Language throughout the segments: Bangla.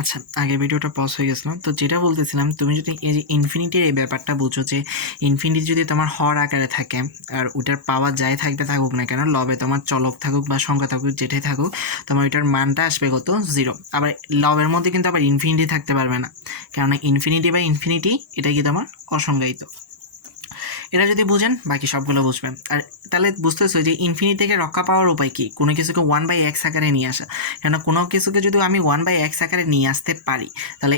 আচ্ছা, আগের ভিডিওটা পজ হয়ে গেছিল। তো যেটা বলতেছিলাম, তুমি যদি এই যে ইনফিনিটির এই ব্যাপারটা বুঝো যে ইনফিনিটি যদি তোমার হর আকারে থাকে আর ওটার পাওয়ার যাই থাকুক না কেন, লবে তোমার চলক থাকুক বা সংখ্যা থাকুক যেটাই থাকুক, তোমার ওইটার মানটা আসবে কত? 0। আবার লবের মধ্যে কিন্তু আবার ইনফিনিটি থাকতে পারবে না, কেননা ইনফিনিটি বা ইনফিনিটি এটা কি তোমার অসংজ্ঞায়িত। এটা যদি বুঝেন বাকি সবগুলো বুঝবেন। আর তাহলে বুঝতেছো যে ইনফিনিটি থেকে রক্ষা পাওয়ার উপায় কি? কোনো কিছুকে 1/x আকারে নিয়ে আসা। কেন কোনো কিছুকে যদি আমি 1/x আকারে নিয়ে আসতে পারি, তাহলে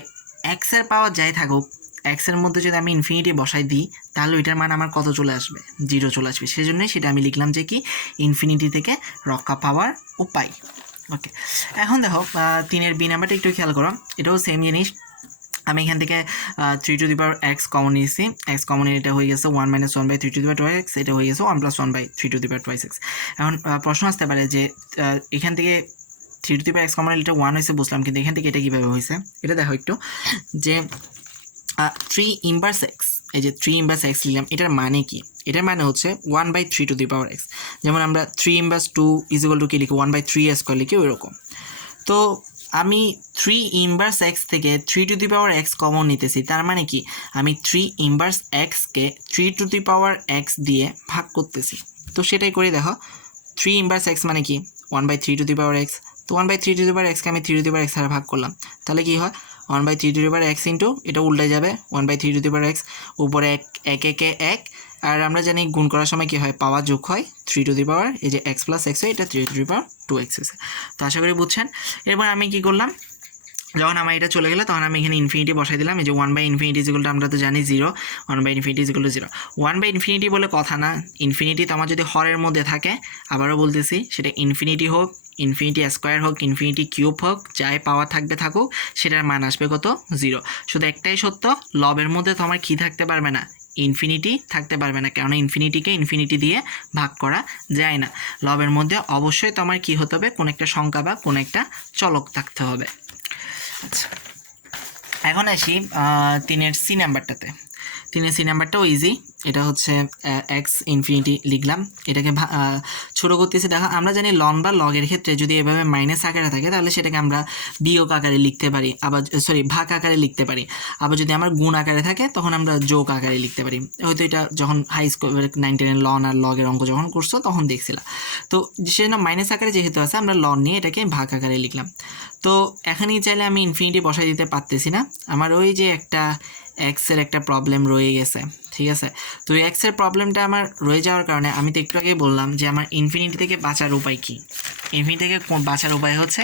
এক্স এর পাওয়ার যাই থাকুক, এক্স এর মধ্যে যদি আমি ইনফিনিটি বসাই দিই, তাহলে ওইটার মান আমার কত চলে আসবে? 0 চলে আসবে। সেই জন্যই সেটা আমি লিখলাম যে কি ইনফিনিটি থেকে রক্ষা পাওয়ার উপায়। ওকে, এখন দেখো 3-এর বি নাম্বারটা একটু খেয়াল করো। এটাও সেম জিনিস। আমি এখান থেকে 3x কমন নিয়েছি। এক্স কমন নিয়ে এটা হয়ে গেছে 1 - 1/3 x, এটা হয়ে গেছে 1 + 1/3 x। এখন প্রশ্ন আসতে পারে যে এখান থেকে 3x কমন নিলে এটা 1 হয়েছে বুঝলাম, কিন্তু এখান থেকে এটা কীভাবে হয়েছে? এটা দেখো একটু যে 3 ইনভার্স x, এই যে 3 ইনভার্স x নিলাম, এটার মানে কি? এটার মানে হচ্ছে 1/3 x। যেমন আমরা 3 ইনভার্স 2 = কি লিখি? 1/3 লিখি, ওই রকম। তো আমি 3 ইনভার্স এক্স থেকে 3 কমন নিতেছি, তার মানে কি আমি 3 ইনভার্স এক্সকে 3 দিয়ে ভাগ করতেছি। তো সেটাই করি, দেখো 3 ইনভার্স এক্স মানে কি 1/3 তো 1/3 কে আমি 3 দ্বারা ভাগ করলাম, তাহলে কি হয় 1/3 ইন্টু এটা উল্টে যাবে 1/3 উপরে এক একে এক, আর আমরা জানি গুণ করার সময় কি হয়, পাওয়ার যোগ হয় 3 এই যে x + x হয়, এটা 3 হয়েছে। তো আশা করি বুঝছেন। এরপর আমি কি করলাম, যখন আমার এটা চলে গেলো তখন আমি এখানে ইনফিনিটি বসাই দিলাম। এই যে 1/∞ আমরা তো জানি 0, 1/∞ 0। 1/∞ বলে কথা না, ইনফিনিটি তো আমার যদি হরের মধ্যে থাকে, আবারও বলতেছি, সেটা ইনফিনিটি হোক, ইনফিনিটি স্কোয়ার হোক, ইনফিনিটি কিউব হোক, যাই পাওয়ার থাকুক, সেটার মান আসবে কত? 0। শুধু একটাই সত্য, লবের মধ্যে তো আমার কী থাকতে পারবে না? ইনফিনিটি থাকতে পারবে না, কেননা ইনফিনিটিকে ইনফিনিটি দিয়ে ভাগ করা যায় না। লবের মধ্যে অবশ্যই তোমার কী হতে হবে? কোনো একটা সংখ্যা বা কোনো একটা চলক থাকতে হবে। আচ্ছা, এখন আসি 3-এর সি নাম্বারটাতে। 3-এর সি নাম্বারটাও ইজি। এটা হচ্ছে এক্স ইনফিনিটি লিখলাম, এটাকে ছোটো করতেছি। দেখো আমরা জানি লন বা লগের ক্ষেত্রে যদি এভাবে মাইনাস আকারে থাকে, তাহলে সেটাকে আমরা বিয়োগ আকারে লিখতে পারি, আবার ভাগ আকারে লিখতে পারি। আবার যদি আমার গুণ আকারে থাকে, তখন আমরা যোগ আকারে লিখতে পারি। হয়তো এটা যখন হাই স্কুল 9-10 লন আর লগের অঙ্ক যখন করছো তখন দেখছিলাম। তো সেজন্য মাইনাস আকারে যেহেতু আছে, আমরা লন নিয়ে এটাকে ভাগ আকারে লিখলাম। তো এখানেই চাইলে আমি ইনফিনিটি বসাই দিতে পারতেছি না, আমার ওই যে একটা এক্সের একটা প্রবলেম রয়ে গেছে, ঠিক আছে। তো এই এক্সের প্রবলেমটা আমার রয়ে যাওয়ার কারণে আমি তো একটু আগেই বললাম যে আমার ইনফিনিটি থেকে বাঁচার উপায় কী। ইনফিনিটি থেকে বাঁচার উপায় হচ্ছে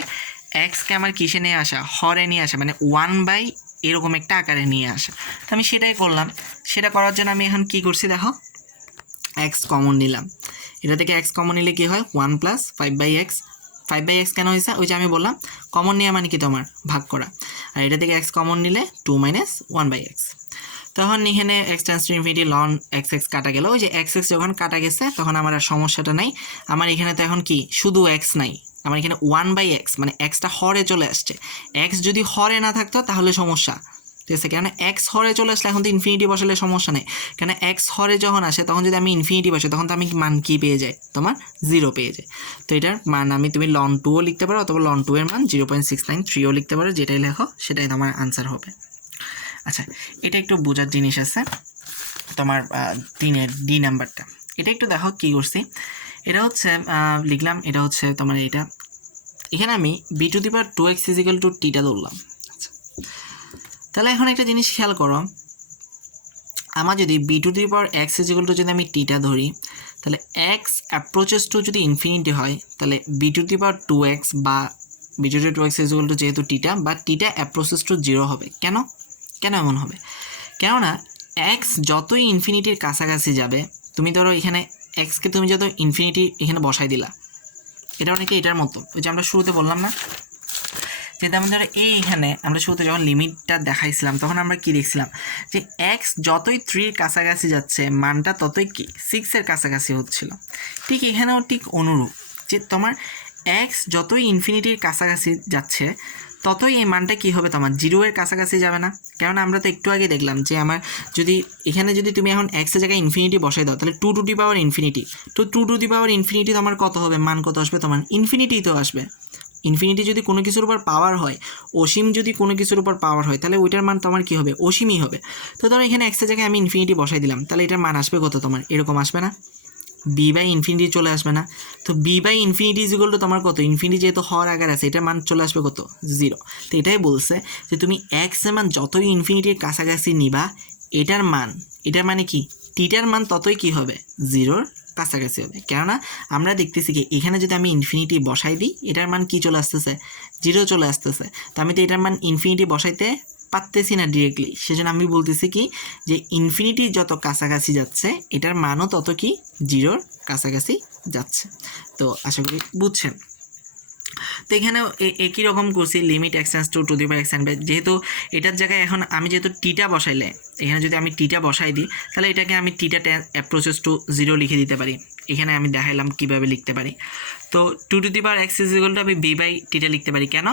এক্সকে আমার কিসে নিয়ে আসা? হরে নিয়ে আসা, মানে 1/ এরকম একটা আকারে নিয়ে আসা। তো আমি সেটাই করলাম। সেটা করার জন্য আমি এখন কী করছি দেখো, এক্স কমন নিলাম। এটা থেকে এক্স কমন নিলে কী হয়? 1 + 5/x। 5/x কেন হয়েছে? ওই যে আমি বললাম কমন নেওয়া মানে কি তোমার ভাগ করা। আর এটা থেকে এক্স কমন নিলে 2 - 1/x। তখন এখানে x → ∞ লন x কাটা গেল। ওই যে x যখন কাটা গেছে তখন আমার আর সমস্যাটা নাই। আমার এখানে তো এখন কি শুধু x নাই, আমার এখানে 1/x, মানে এক্সটা হরে চলে আসছে। এক্স যদি হরে না থাকতো তাহলে সমস্যা, ঠিক আছে। কেন এক্স হরে চলে আসলে এখন তো ইনফিনিটি বসালে সমস্যা নেই, কেন এক্স হরে যখন আসে তখন যদি আমি ইনফিনিটি বসাই, তখন তো আমি মান কী পেয়ে যাই? তোমার 0 পেয়ে যায়। তো এটার মান তুমি লন 2ও লিখতে পারো, অথবা লন 2 এর মান 0.693ও লিখতে পারো, যেটাই লেখো সেটাই তোমার আনসার হবে। আচ্ছা, এটা একটু বোঝার জিনিস আছে। তোমার 3-এর ডি নাম্বারটা, এটা একটু দেখো কী করছি। এটা হচ্ছে লিখলাম, এটা হচ্ছে তোমার এটা, এখানে আমি b⁴ = tটা ধরলাম। আচ্ছা, তাহলে এখন একটা জিনিস খেয়াল করো, আমার যদি b⁴x = যদি আমি tটা ধরি, তাহলে x অ্যাপ্রোচেস টু যদি ইনফিনিটি হয়, তাহলে b⁴2x বা b⁴2x = যেহেতু tটা, বা tটা অ্যাপ্রোচেস টু 0 হবে। কেন এমন হবে? কেননা এক্স যতই ইনফিনিটির কাছাকাছি যাবে, তুমি ধরো এখানে এক্সকে তুমি যত ইনফিনিটি এখানে বসাই দিলা, এটা অনেকে এটার মতো, ওই যে আমরা শুরুতে বললাম না যে তেমন ধরো এইখানে আমরা শুরুতে যখন লিমিটটা দেখাইছিলাম তখন আমরা কি দেখছিলাম যে এক্স যতই 3-র কাছাকাছি যাচ্ছে, মানটা ততই কি 6-এর কাছাকাছি হচ্ছিল। ঠিক এখানেও ঠিক অনুরূপ, যে তোমার এক্স যতই ইনফিনিটির কাছাকাছি যাচ্ছে ততই এই মানটা কী হবে? তোমার 0-এর কাছাকাছি যাবে না। কেননা আমরা তো একটু আগে দেখলাম যে আমার যদি এখানে যদি তুমি এখন এক্সের জায়গায় ইনফিনিটি বসাই দাও, তাহলে 2⁻∞, তো 2⁻∞ তোমার কত হবে? মান কত আসবে? তোমার ইনফিনিটি তো আসবে। ইনফিনিটি যদি কোনো কিছুর উপর পাওয়ার হয়, অসীম যদি কোনো কিছুর উপর পাওয়ার হয়, তাহলে ওইটার মান তোমার কী হবে, অসীমই হবে। তো ধরো এখানে এক্সের জায়গায় আমি ইনফিনিটি বসাই দিলাম, তাহলে এটার মান আসবে কত তোমার, এরকম আসবে না, বি বাই ইনফিনিটি চলে আসবে না। তো B by infinity is equal to তোমার কত, ইনফিনিটি যেহেতু হওয়ার আগে আছে, এটার মান চলে আসবে কত, 0। তো এটাই বলছে যে তুমি এক্সের মান যতই ইনফিনিটির কাছাকাছি নিবা, এটার মানে কি, টিটার মান ততই কি হবে, 0-র কাছাকাছি হবে। কেননা আমরা দেখতেছি কি এখানে যদি আমি ইনফিনিটি বসাই দিই, এটার মান কি চলে আসতেছে, 0 চলে আসতেছে। তো আমি তো এটার মান ইনফিনিটি বসাইতে পারতেছি না ডিরেক্টলি, সেজন্য আমি বলতেছি কি যে ইনফিনিটি যত কাছাকাছি যাচ্ছে, এটার মানও তত কি 0-র কাছাকাছি যাচ্ছে। তো আশা করি বুঝছেন। তো এখানেও একই রকম করছি, limit x tends to to the power x n by, যেহেতু এটার জায়গায় এখন আমি যেহেতু টিটা বসাইলে, এখানে যদি আমি টিটা বসাই দিই, তাহলে এটাকে আমি টিটা অ্যাপ্রোচেস টু 0 লিখে দিতে পারি। এখানে আমি দেখাইলাম কীভাবে লিখতে পারি। তো two to the power x is equal to আমি বি বাই টিটা লিখতে পারি। কেন,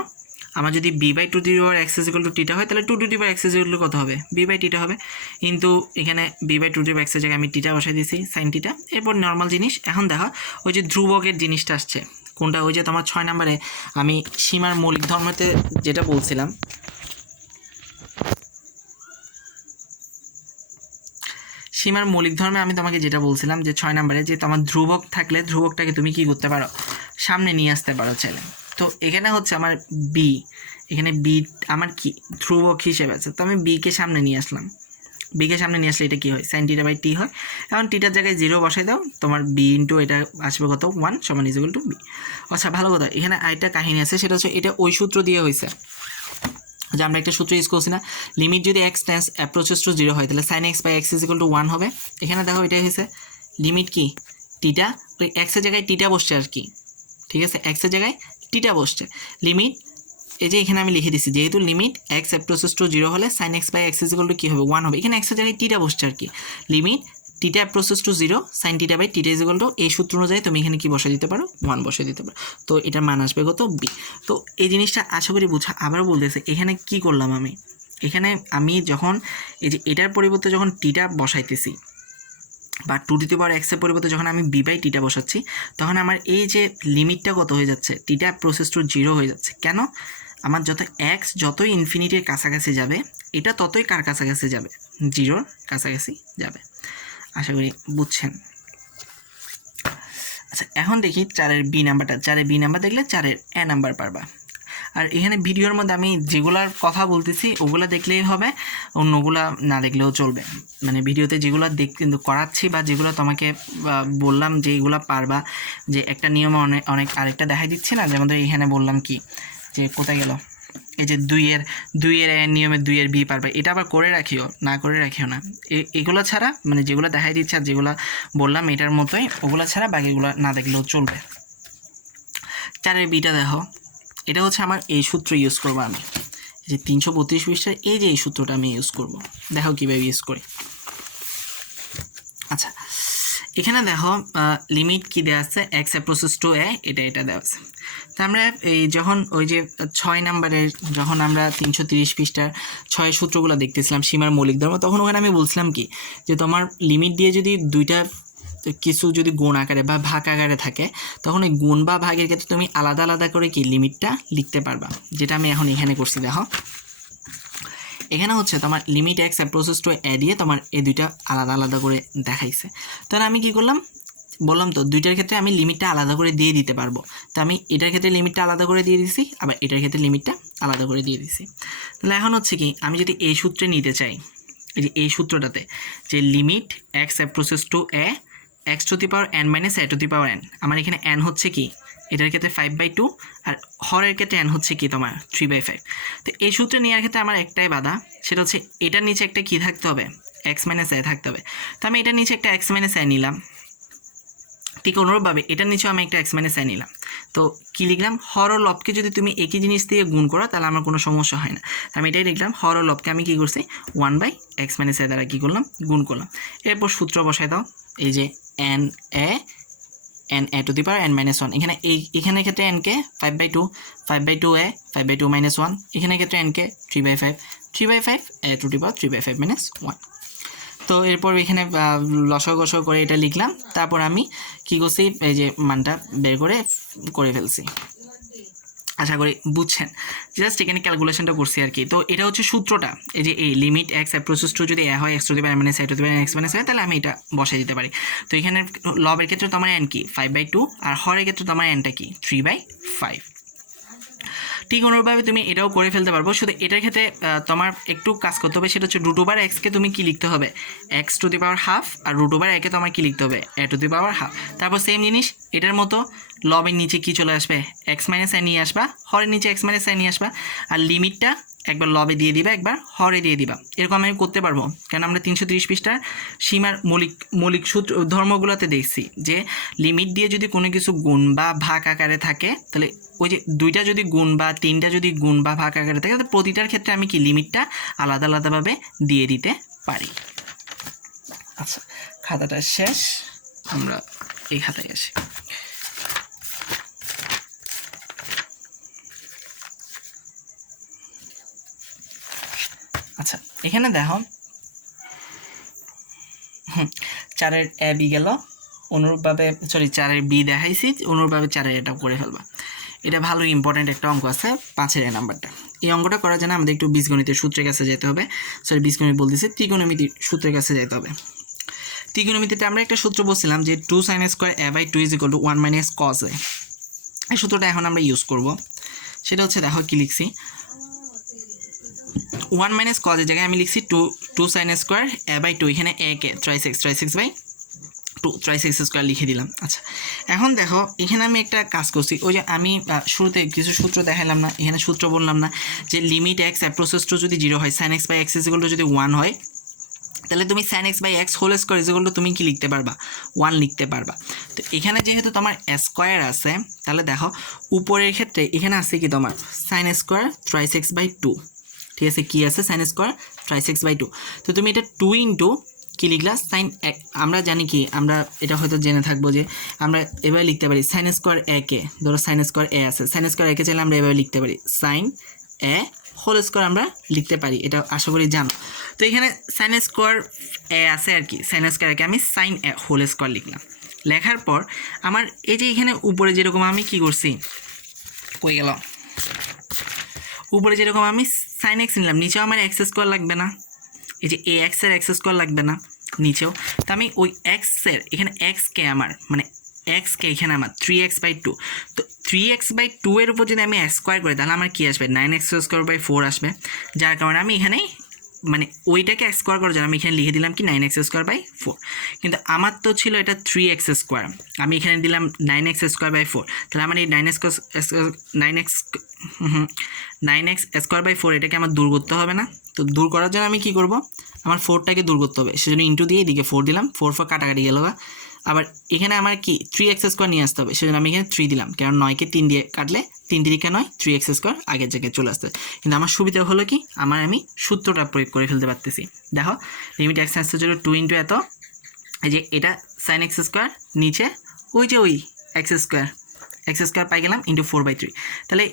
আমার যদি b by two to the power x is equal to theta হয়, তাহলে two to the power x is equal to কত হবে, বি বাই টিটা হবে। কিন্তু এখানে b by two to the power এক্সের জায়গায় আমি টিটা বসাই দিয়েছি, সাইন টিটা। এরপর নর্মাল জিনিস। এখন দেখো ওই যে ধ্রুবকের জিনিসটা আসছে কোনটা, ওই যে তোমার 6 নম্বরে আমি সীমার মৌলিক ধর্মতে যেটা বলছিলাম, সীমার মৌলিক ধর্মে আমি তোমাকে যেটা বলছিলাম যে 6 নম্বরে যে তোমার ধ্রুবক থাকলে ধ্রুবকটাকে তুমি কি করতে পারো, সামনে নিয়ে আসতে পারো চাইলে। তো এখানে হচ্ছে আমার বি, এখানে বি আমার কি ধ্রুবক হিসেবে আছে, তো আমি বিকে সামনে নিয়ে আসলাম। বিকে সামনে নিয়ে আসলে এটা কী হয়, সাইন টিটা বাই টি হয়। এখন টিটার জায়গায় 0 বসাই দাও, তোমার বি ইন্টু এটা আসবে কত, 1 সমান ইজ ইকুয়াল টু বি। আচ্ছা ভালো কথা, এখানে আরেকটা কাহিনী আছে, সেটা হচ্ছে এটা ওই সূত্র দিয়ে হয়েছে যে আমরা একটা সূত্র ইউজ করছি না, লিমিট যদি এক্স টেন্স অ্যাপ্রোচেস টু 0 হয়, তাহলে sine x by x is equal to 1 হবে। এখানে দেখো এটাই হয়েছে লিমিট কি টিটা, ওই এক্সের জায়গায় টিটা বসছে আর কি, ঠিক আছে, এক্সের জায়গায় টিটা বসছে। লিমিট এই যে এখানে আমি লিখে দিচ্ছি, যেহেতু লিমিট এক্স অ্যাপ্রোচেস টু 0 হলে sine x by x is equal to কী হবে, 1 হবে। এখানে এক্সের জায়গায় টিটা বসছে আর কি, limit theta approaches to 0 sine theta by theta is equal to, এই সূত্র অনুযায়ী তুমি এখানে কি বসে দিতে পারো, 1 বসে দিতে পারো। তো এটার মান আসবে কত, বি। তো এই জিনিসটা আশা করি বুঝা। আবারও বলতেছে এখানে কি করলাম আমি, এখানে আমি যখন এই যে এটার পরিবর্তে যখন টিটা বসাইতেছি, বা টু টু দি পাওয়ার এক্সের পরিবর্তে যখন আমি বি বাই টিটা বসাচ্ছি, তখন আমার এই যে লিমিটটা কত হয়ে যাচ্ছে, টিটা অ্যাপ্রোচেস টু 0 হয়ে যাচ্ছে। কেন, আমার এক্স যতই ইনফিনিটির কাছাকাছি যাবে, এটা ততই কার কাছাকাছি যাবে, 0-র কাছাকাছি যাবে। আশা করি বুঝছেন। আচ্ছা এখন দেখি 4-এর বি নাম্বারটা। 4-এর বি নাম্বার দেখলে 4-এর এ নাম্বার পারবা। আর এখানে ভিডিওর মধ্যে আমি যেগুলার কথা বলতেছি ওগুলো দেখলেই হবে, অন্যগুলা না দেখলেও চলবে। মানে ভিডিওতে যেগুলো কিন্তু করাচ্ছি বা যেগুলো তোমাকে বললাম যে এগুলো পারবা, যে একটা নিয়মে অনেক আরেকটা দেখাই দিচ্ছি না, যেমন এখানে বললাম কি যে কোথায় গেল, এই যে 2-এর নিয়মে 2-এর বি পারবে, এটা আবার করে রাখিও, না করে রাখিও না। এগুলো ছাড়া মানে যেগুলো দেখাই দিচ্ছে আর যেগুলো বললাম এটার মতোই, ওগুলো ছাড়া বাকিগুলো না দেখলেও চলবে। 4-এর বিটা দেখো, এটা হচ্ছে আমার এই সূত্র ইউজ করবো আমি, এই যে 332 পৃষ্ঠার এই যে এই সূত্রটা আমি ইউজ করব। দেখো কীভাবে ইউজ করি। আচ্ছা এখানে দেখো লিমিট কি দেওয়া আছে, এক্স অ্যাপ্রোচেস টু এ, এটা দেওয়া আছে। তো আমরা এই যখন ওই যে 6 নম্বরের যখন আমরা 330 পৃষ্ঠার 6 সূত্রগুলো দেখতেছিলাম সীমার মৌলিক ধর্ম, তখন ওখানে আমি বলছিলাম কি যে তোমার লিমিট দিয়ে যদি দুইটা কিছু যদি গুণ আকারে বা ভাগ আকারে থাকে, তখন ওই গুণ বা ভাগের ক্ষেত্রে তুমি আলাদা আলাদা করে কি লিমিটটা লিখতে পারবা, যেটা আমি এখন এখানে করছি। দেখো এখানে হচ্ছে তোমার লিমিট এক্স অ্যাপ্রোচেস টু এ দিয়ে তোমার এই দুইটা আলাদা আলাদা করে দেখাইছে। তাহলে আমি কি করলাম, বললাম তো দুইটার ক্ষেত্রে আমি লিমিটটা আলাদা করে দিয়ে দিতে পারবো। তো আমি এটার ক্ষেত্রে লিমিটটা আলাদা করে দিয়ে দিছি, আবার এটার ক্ষেত্রে লিমিটটা আলাদা করে দিয়ে দিছি। তাহলে এখন হচ্ছে কি আমি যদি এই সূত্রে নিতে চাই, এই যে এই সূত্রটাতে যে limit x approaches to a x to the power n minus a to the power n, আমার এখানে এন হচ্ছে কি এটার ক্ষেত্রে 5/2 আর হরের ক্ষেত্রে এন হচ্ছে কি তোমার 3/5। তো এই সূত্রে নেওয়ার ক্ষেত্রে আমার একটাই বাধা, সেটা হচ্ছে এটার নিচে একটা কি থাকতে হবে, এক্স মাইনাস এ থাকতে হবে। তো আমি এটার নিচে একটা এক্স মাইনাস এ নিলাম, ঠিক অনুরূপভাবে এটার নিচেও আমি একটা এক্স মাইনাস এ নিলাম। তো কী লিখলাম, হর ও লবকে যদি তুমি একই জিনিস দিয়ে গুণ করো তাহলে আমার কোনো সমস্যা হয় না। আমি এটাই লিখলাম, হর ও লবকে আমি কী করছি 1/x মাইনাস এ দ্বারা কী করলাম, গুণ করলাম। এরপর সূত্র বসাই দাও, এই যে N A to the power n minus 1, এখানে ক্ষেত্রে এনকে 5/2 এ 5/2 মাইনাস 1, এখানে ক্ষেত্রে এনকে 3/5 a to the power 3/5 minus 1। তো এরপর এখানে লসাগু করে এটা লিখলাম, তারপর আমি কী করছি এই যে মানটা বের করে ফেলছি। আশা করি বুঝছেন, জাস্ট এখানে ক্যালকুলেশনটা করছি আর কি। তো এটা হচ্ছে সূত্রটা, এই যে এই লিমিট এক্স প্রসেস টু যদি এ হয় x to the power minus I two the power x minus I, তাহলে আমি এটা বসাই দিতে পারি। তো এখানে লবের ক্ষেত্রে তোমার এন কি 5/2, আর হরের ক্ষেত্রে তোমার এনটা কি 3/5। ঠিক অনুরূপভাবে তুমি এটাও করে ফেলতে পারবো, শুধু এটার ক্ষেত্রে তোমার একটু কাজ করতে হবে, সেটা হচ্ছে রুট ওভার এক্সকে তুমি কি লিখতে হবে x to the power half, আর রুট ওভার একে তোমার কি লিখতে হবে a to the power half. তারপর সেম জিনিস এটার মতো লবের নিচে কি চলে আসবে এক্স মাইনাস আই নিয়ে আসবা, হরের নিচে এক্স মাইনাস আই নিয়ে আসবা, আর লিমিটটা একবার লবে দিয়ে দিবা একবার হরে দিয়ে দিবা। এরকম আমি করতে পারবো, কারণ আমরা 330 পৃষ্ঠার সীমার মৌলিক সূত্র ধর্মগুলোতে দেখছি যে লিমিট দিয়ে যদি কোনো কিছু গুণ বা ভাগ আকারে থাকে, তাহলে ওই যে দুইটা যদি গুণ বা তিনটা যদি গুণ বা ভাগ আকারে থাকে, তাহলে প্রতিটার ক্ষেত্রে আমি কি লিমিটটা আলাদা আলাদাভাবে দিয়ে দিতে পারি। আচ্ছা, খাতাটা শেষ, আমরা এই খাতায় আসি। আচ্ছা, এখানে দেখো 4-এর এ বি গেল, অনুরূপভাবে 4-এর বি দেখাইছি, অনুরূপভাবে 4-এর এটাও করে ফেলবা। এটা ভালো ইম্পর্ট্যান্ট একটা অঙ্ক আছে 5-এর এ নাম্বারটা। এই অঙ্কটা করার জন্য আমাদের একটু বীজগণিতের সূত্রের কাছে যেতে হবে, বীজগণিত বলতেছে ত্রিকোণমিতির সূত্রের কাছে যেতে হবে। ত্রিকোণমিতিতে আমরা একটা সূত্র বলছিলাম যে 2 sin square a by 2 = 1 minus cos a। এই সূত্রটা এখন আমরা ইউজ করব। সেটা হচ্ছে দেখো কি লিখছি, 1 মাইনাস cos এর জায়গায় আমি লিখছি 2 sin স্কোয়ার a বাই 2, এখানে a K 3x by 2 3x square লিখে দিলাম। আচ্ছা, এখন দেখো এখানে আমি একটা কাজ করছি, ওই যে আমি শুরুতে কিছু সূত্র দেখালাম না, এখানে সূত্র বললাম না যে লিমিট এক্স অ্যাপ্রোচেস টু যদি 0 হয়, sin x বাই x যদি 1 হয়, তাহলে তুমি sin x by x whole square তুমি কি লিখতে পারবা 1 লিখতে পারবা। তো এখানে যেহেতু তোমার স্কোয়ার আছে, তাহলে দেখো উপরের ক্ষেত্রে এখানে আছে কি তোমার sin স্কোয়ার 3x বাই 2, ঠিক আছে, কি আছে sin স্কোয়ার 3x বাই 2। তো তুমি এটা 2 ইন্টু কি লিখলা সাইন, আমরা জানি কি, আমরা এটা হয়তো জেনে থাকবো যে আমরা এভাবে লিখতে পারি সাইন স্কোয়ার এ কে, ধরো সাইন স্কোয়ার এ আছে, সাইন স্কোয়ার এ কে চাইলে আমরা এভাবে লিখতে পারি সাইন এ হোল স্কোয়ার আমরা লিখতে পারি, এটা আশা করি জানো। তো এখানে সাইন স্কোয়ার এ আছে আর কি, সাইন স্কোয়ার একে আমি সাইন এ হোল স্কোয়ার লিখলাম। লেখার পর আমার এই যে এখানে উপরে যেরকম আমি কি করছি, কই গেল, উপরে যেরকম আমি সাইন এক্স নিলাম, নিচেও আমার এক্স স্কোয়ার লাগবে না, এই যে এ এক্সের এক্স স্কোয়ার লাগবে না নিচেও। তো আমি ওই এক্সের এখানে এক্সকে আমার মানে এক্সকে এখানে আমার 3x বাই 2, তো 3x বাই 2 এর উপর যদি আমি স্কোয়ার করি, তাহলে আমার কী আসবে 9x স্কোয়ার বাই 4 আসবে। যার কারণে আমি এখানে মানে ওইটাকে স্কোয়ার করার জন্য আমি এখানে লিখে দিলাম কি 9x স্কোয়ার বাই 4, কিন্তু আমার তো ছিল এটা 3x স্কোয়ার, আমি এখানে দিলাম 9x স্কোয়ার বাই 4, তাহলে আমার এই 9x স্কোয়ার বাই 4 এটাকে আমার দূর করতে হবে না। তো দূর করার জন্য আমি কী করব, আমার 4টাকে দূর করতে হবে, সেজন্য ইন্টু দিয়ে এদিকে 4 দিলাম, 4 কাটাকাটি গেল। আবার এখানে আমার কি 3x স্কোয়ার নিয়ে আসতে হবে, সেজন্য আমি এখানে 3 দিলাম, কারণ 9কে 3 দিয়ে কাটলে 3 দিকে 9, 3x স্কোয়ার আগের জায়গায় চলে আসতে। কিন্তু আমার সুবিধা হলো কি, আমি সূত্রটা প্রয়োগ করে ফেলতে পারতেছি। দেখো লিমিট এক্স আসতে ছিল 2 ইন্টু এত, এই যে এটা সাইন এক্স স্কোয়ার, নিচে ওই যে ওই এক্স স্কোয়ার পাই গেলাম ইন্টু 4/3। তাহলে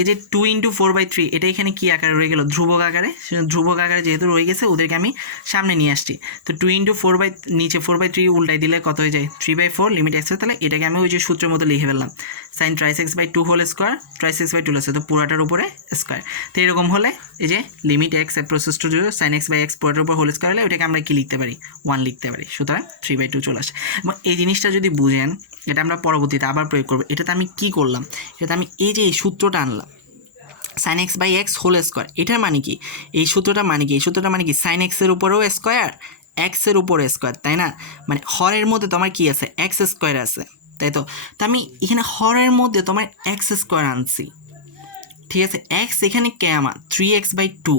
এই যে 2 ইন্টু 4/3 এটা এখানে কী আকারে রয়ে গেল, ধ্রুবক আকারে। ধ্রুবক আকারে যেহেতু রয়ে গেছে, ওদেরকে আমি সামনে নিয়ে আসছি। তো 2 ইন্টু 4 নিচে 4/3 উল্টাই দিলে কত হয়ে যায় 3/4 লিমিট এক্স। তাহলে এটাকে আমি ওই যে সূত্রের মতো লিখে ফেললাম, sine 3x by 2 whole square, 3x by 2 আছে, তো পুরাটার উপরে স্কোয়ার। তো এরকম হলে এই যে limit x process to 0 sine x by x পুরাটার উপর হোল স্কোয়ার হলে ওটাকে আমরা কি লিখতে পারি 1 লিখতে পারি। সুতরাং 3/2 চলে আসে। এবং এই জিনিসটা যদি বুঝেন, এটা আমরা পরবর্তীতে আবার প্রয়োগ করবো। এটাতে আমি কি করলাম, এটাতে আমি এই যে এই সূত্রটা আনলাম sine x by x whole square. এটার মানে কি, এই সূত্রটা মানে কি, এই সূত্রটা মানে কি সাইন এক্সের উপরেও স্কোয়ার, এক্সের উপরে স্কোয়ার, তাই না? মানে হরের মধ্যে তোমার কি আছে এক্স স্কোয়ার আছে, তাই তো। তো আমি এখানে হরের মধ্যে তোমার এক্স স্কোয়ার আনছি, ঠিক আছে। এক্স এখানে কে আমার 3x বাই 2,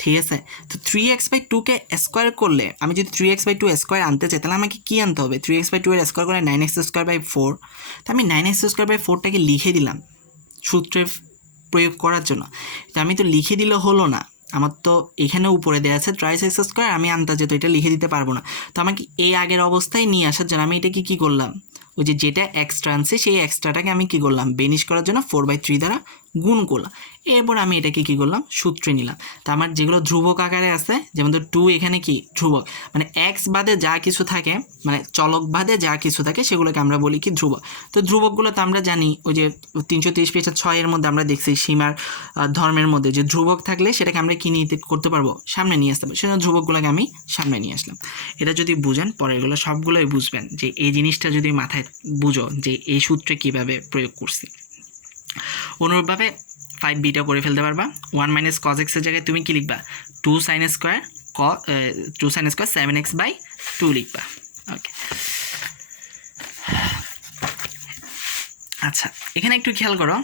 ঠিক আছে। তো 3x বাই 2কে স্কোয়ার করলে, আমি যদি 3x বাই 2 স্কোয়ার আনতে চাই, তাহলে আমাকে কী আনতে হবে, 3x বাই 2 এর স্কোয়ার করলে 9x স্কোয়ার বাই 4। তো আমি 9x স্কোয়ার বাই 4টাকে লিখে দিলাম সূত্রের প্রয়োগ করার জন্য। তো আমি তো লিখে দিলে হলো না, আমার তো এখানে উপরে দেওয়া আছে 3x স্কোয়ার, আমি আন্দাজে তো এটা লিখে দিতে পারবো না। তো আমাকে এই আগের অবস্থায় নিয়ে আসার জন্য আমি এটাকে কী করলাম, ওই যে যেটা এক্সট্রা আনছে সেই এক্সট্রাটাকে আমি কী করলাম বেনিশ করার জন্য 4/3 দ্বারা গুণ করলাম, এরপর আমি এটাকে কী করলাম সূত্রে নিলাম। তো আমার যেগুলো ধ্রুবক আকারে আছে, যেমন ধর 2 এখানে কি ধ্রুবক, মানে এক্স বাদে যা কিছু থাকে, মানে চলক বাদে যা কিছু থাকে সেগুলোকে আমরা বলি কি ধ্রুবক। তো ধ্রুবকগুলো তো আমরা জানি ওই যে 330 পৃষ্ঠা 6 মধ্যে আমরা দেখছি সীমার ধর্মের মধ্যে যে ধ্রুবক থাকলে সেটাকে আমরা কি নিতে করতে পারবো, সামনে নিয়ে আসতে পারবো। সেজন্য ধ্রুবকগুলোকে আমি সামনে নিয়ে আসলাম। এটা যদি বুঝেন পরে এগুলো সবগুলোই বুঝবেন, যে এই জিনিসটা যদি মাথায় বুঝো যে এই সূত্রে কীভাবে প্রয়োগ করছি। অনুরূপভাবে 5bটা করে ফেলতে পারবা। 1 মাইনাস কজ এক্সের জায়গায় তুমি কি লিখবা, 2 সাইন স্কোয়ার 7x/2 লিখবা। ওকে, আচ্ছা এখানে একটু খেয়াল করো,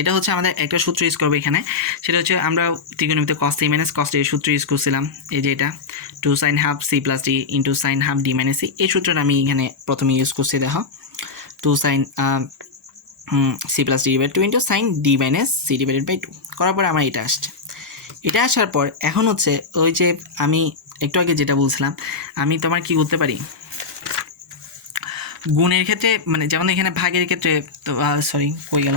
এটা হচ্ছে আমাদের একটা সূত্র ইউজ করবো এখানে, সেটা হচ্ছে আমরা ত্রিকোণমিতিতে cos a minus cos a এর সূত্র ইউজ করছিলাম। এই যে এটা 2 sin half c plus d into sign half d minus c, এই সূত্রটা আমি এখানে প্রথমে ইউজ করছি। দেখো 2 sin c plus d by 2 into sine d minus c divided by 2 করার পর আমার এটা আসছে। এটা আসার পর এখন হচ্ছে ওই যে আমি একটু আগে যেটা বলছিলাম, আমি তোমার কি করতে পারি গুণের ক্ষেত্রে, মানে যেমন এখানে ভাগের ক্ষেত্রে, তো সরি কই গেল,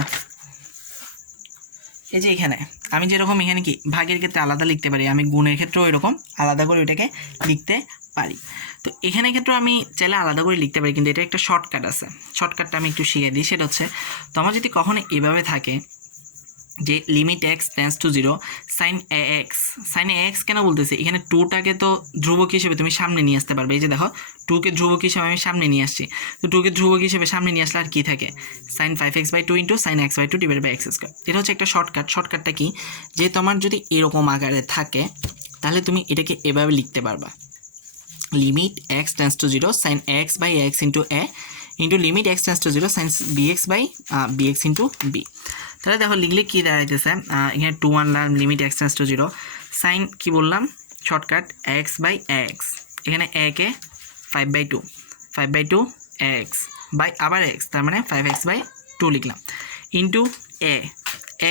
এই যে এখানে আমি যেরকম এখানে কি ভাগের ক্ষেত্রে আলাদা লিখতে পারি, আমি গুণের ক্ষেত্রেও এরকম আলাদা করে ওইটাকে লিখতে পারি। তো এখানে ক্ষেত্রে আমি চাইলে আলাদা করে লিখতে পারি, কিন্তু এটা একটা শর্টকাট আছে, শর্টকাটটা আমি একটু শিখিয়ে দিই। সেটা হচ্ছে তোমার যদি কখনো এভাবে থাকে যে limit x tends to 0 sine a x, sine a x কেন বলতেছি, এখানে 2টাকে তো ধ্রুবক হিসেবে তুমি সামনে নিয়ে আসতে পারবে। এই যে দেখো 2কে ধ্রুবক হিসেবে আমি সামনে নিয়ে আসছি, তো 2কে ধ্রুবক হিসেবে সামনে নিয়ে আসলে আর কী থাকে, sine 5x/2 into sine x/2 divided by x square. এটা হচ্ছে একটা শর্টকাট। শর্টকাটটা কি, যে তোমার যদি এরকম আকারে থাকে তাহলে তুমি এটাকে এভাবে লিখতে পারবা, limit x tends to 0 sine x/x into a into limit x tends to 0 sine bx/bx into b. তাহলে দেখো লিখলে কী দাঁড়াইতেছে, এখানে 2 আনলাম, limit x tends to 0 sine কি বললাম শর্টকাট x/x, এখানে a কে 5/2 এক্স বাই আবার এক্স, তার মানে 5x/2 লিখলাম ইন্টু এ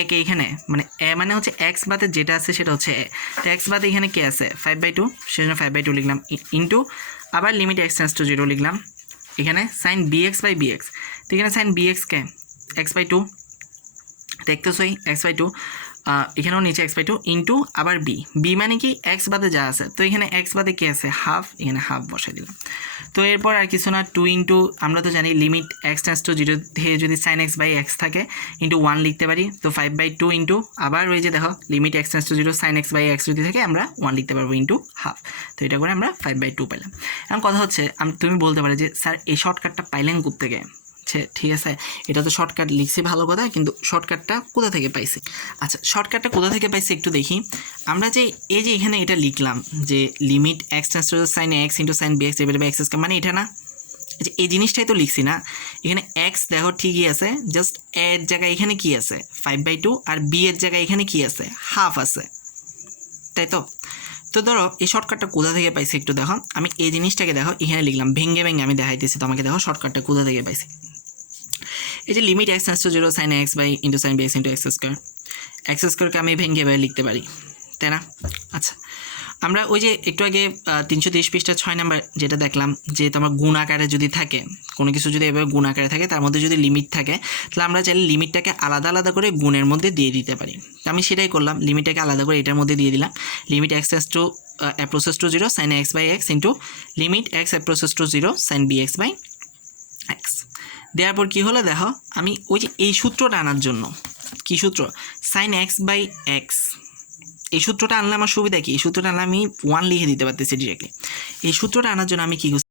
কে এখানে মানে এ মানে হচ্ছে এক্স বাদে যেটা আছে সেটা হচ্ছে এ, তো এক্স বাদে এখানে কে আছে 5/2, সেজন্য 5/2 লিখলাম ইন্টু আবার লিমিট এক্স টেন্স টু 0 লিখলাম, এখানে সাইন bx/bx, তো এখানে সাইন bx কে x/2 দেখতেছই x/2, এখানেও নিচে x/2 ইন্টু আবার বি মানে কি এক্স বাদে যা আছে, তো এখানে এক্স বাদে কে আছে হাফ, এখানে হাফ বসাই দিলাম। তো এরপর আর কিছু না, 2 ইন্টু আমরা তো জানি লিমিট এক্স টেন্স টু 0 থেকে যদি সাইন x/x থাকে ইন্টু 1 লিখতে পারি, তো 5/2 ইন্টু আবার ওই যে দেখো limit x tends to 0 sine x/x যদি থাকে আমরা 1 লিখতে পারবো ইন্টু হাফ, তো এটা করে আমরা 5/2 পেলাম। এখন কথা হচ্ছে তুমি বলতে পারো যে স্যার এই শর্টকাটটা পাইলেন কোত্থেকে, ঠিক আছে এটা তো শর্টকাট লিখছি ভালো কথা, কিন্তু শর্টকাটটা কোথা থেকে পাইছি। আচ্ছা শর্টকাটটা কোথা থেকে পাইছি একটু দেখি। আমরা যে এই যে এখানে এটা লিখলাম যে limit x tends to sine x into sine bx divided by x square, মানে এটা না, এই জিনিসটাই তো লিখছি না। এখানে এক্স দেখো ঠিকই আছে, জাস্ট এর জায়গায় এখানে কি আছে 5/2 আর বি এর জায়গায় এখানে কি আছে হাফ আছে, তাই তো। তো ধরো এই শর্টকাটটা কোথা থেকে পাইছি একটু দেখো, আমি এই জিনিসটাকে দেখো এখানে লিখলাম ভেঙে আমি দেখাইতেছি তোমাকে, দেখো শর্টকাটটা কোথা থেকে পাইছি। এই যে limit x tends to 0 sine x by into sine bx into x স্কোয়ারকে আমি ভেঙে লিখতে পারি, তাই না। আচ্ছা আমরা ওই যে একটু আগে 330 পৃষ্ঠা 6 নাম্বার যেটা দেখলাম, যে তোমার গুণ আকারে যদি থাকে কোনো কিছু, যদি এভাবে গুণ আকারে থাকে তার মধ্যে যদি লিমিট থাকে, তাহলে আমরা চাইলে লিমিটটাকে আলাদা আলাদা করে গুণের মধ্যে দিয়ে দিতে পারি। তো আমি সেটাই করলাম, লিমিটটাকে আলাদা করে এটার মধ্যে দিয়ে দিলাম, limit x tends to approaches to 0 sine x/x into limit x approaches to 0 sine bx/x। দেওয়ার পর কী হলো দেখো, আমি ওই যে এই সূত্রটা আনার জন্য, কী সূত্র, সাইন x/x, এই সূত্রটা আনলে আমার সুবিধা কি, এই সূত্রটা আনলে আমি 1 লিখে দিতে পারতেছি ডিরেক্টলি। এই সূত্রটা আনার জন্য আমি কী